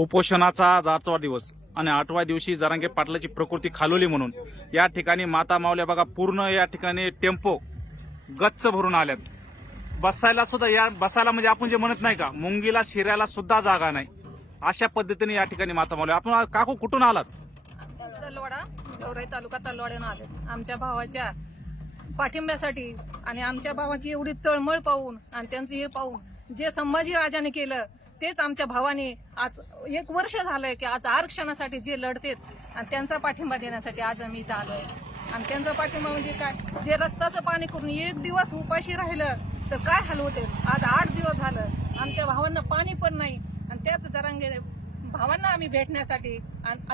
उपोषणाचा आज आठवा दिवस आणि आठव्या दिवशी जरांगे पाटलाची प्रकृती खालवली म्हणून या ठिकाणी माता मावल्या बघा पूर्ण या ठिकाणी टेम्पो गच्च भरून आल्यात बसायला सुद्धा या बसायला म्हणजे आपण जे म्हणत नाही का मुंगीला शिरायला सुद्धा जागा नाही अशा पद्धतीने या ठिकाणी माता मावल्या आपण काकू कुठून आलात तलवाडा गौराई तालुका तलवाड्यानं आले आमच्या भावाच्या पाठिंब्यासाठी आणि आमच्या भावाची एवढी तळमळ पाहून आणि त्यांचं हे पाहून जे संभाजी राजाने केलं तेच आमच्या भावाने आज एक वर्ष झालंय की आज आरक्षणासाठी जे लढतेत आणि त्यांचा पाठिंबा देण्यासाठी आज आम्ही इथं आलोय आणि त्यांचा पाठिंबा म्हणजे काय जे रक्ताचं पाणी करून एक दिवस उपाशी राहिलं तर काय हाल होते आज आठ दिवस झालं आमच्या भावांना पाणी पण नाही आणि त्याच जरांगे भावांना आम्ही भेटण्यासाठी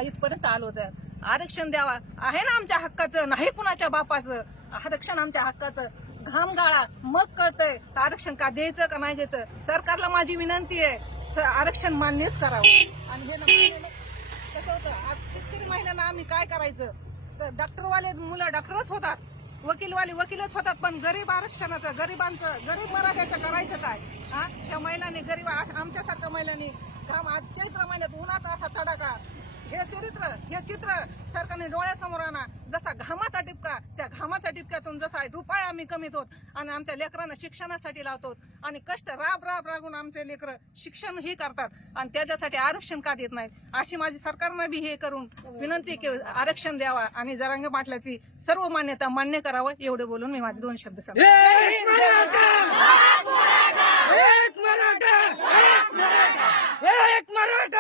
इथपर्यंत आलो होतं आरक्षण द्यावा आहे ना आमच्या हक्काचं नाही कुणाच्या बापाचं आरक्षण आमच्या हक्काचं घाम गाळा मग कळतंय आरक्षण का द्यायचं का नाही द्यायचं सरकारला माझी विनंती आहे आरक्षण मान्यच करावं आणि हे कसं होतं आज शेतकरी महिलांना आम्ही काय करायचं तर डॉक्टरवाले मुलं डॉक्टरच होतात वकीलवाले वकीलच होतात पण गरीब आरक्षणाचं गरिबांचं गरीब मराठ्याचं करायचं काय हा त्या महिलांनी गरीब आमच्यासारख्या महिलांनी घाम आजच्याही प्रमाणे उन्हाचा असा तडाखा हे चरित्र हे चित्र सरकारने डोळ्यासमोर आणा जसा घामाचा टिपका त्या घामाच्या टिपक्यातून जसा रुपये आम्ही कमीत होत आणि आमच्या लेकरांना शिक्षणासाठी लावतो आणि कष्ट राब राब राबून आमचे शिक्षण शिक्षणही करतात आणि त्याच्यासाठी आरक्षण का देत नाहीत अशी माझी सरकारनं बी हे करून विनंती की आरक्षण द्यावा आणि जरांग पाटलाची सर्व मान्यता मान्य करावं एवढे बोलून मी माझे दोन शब्द सांग एक मराठा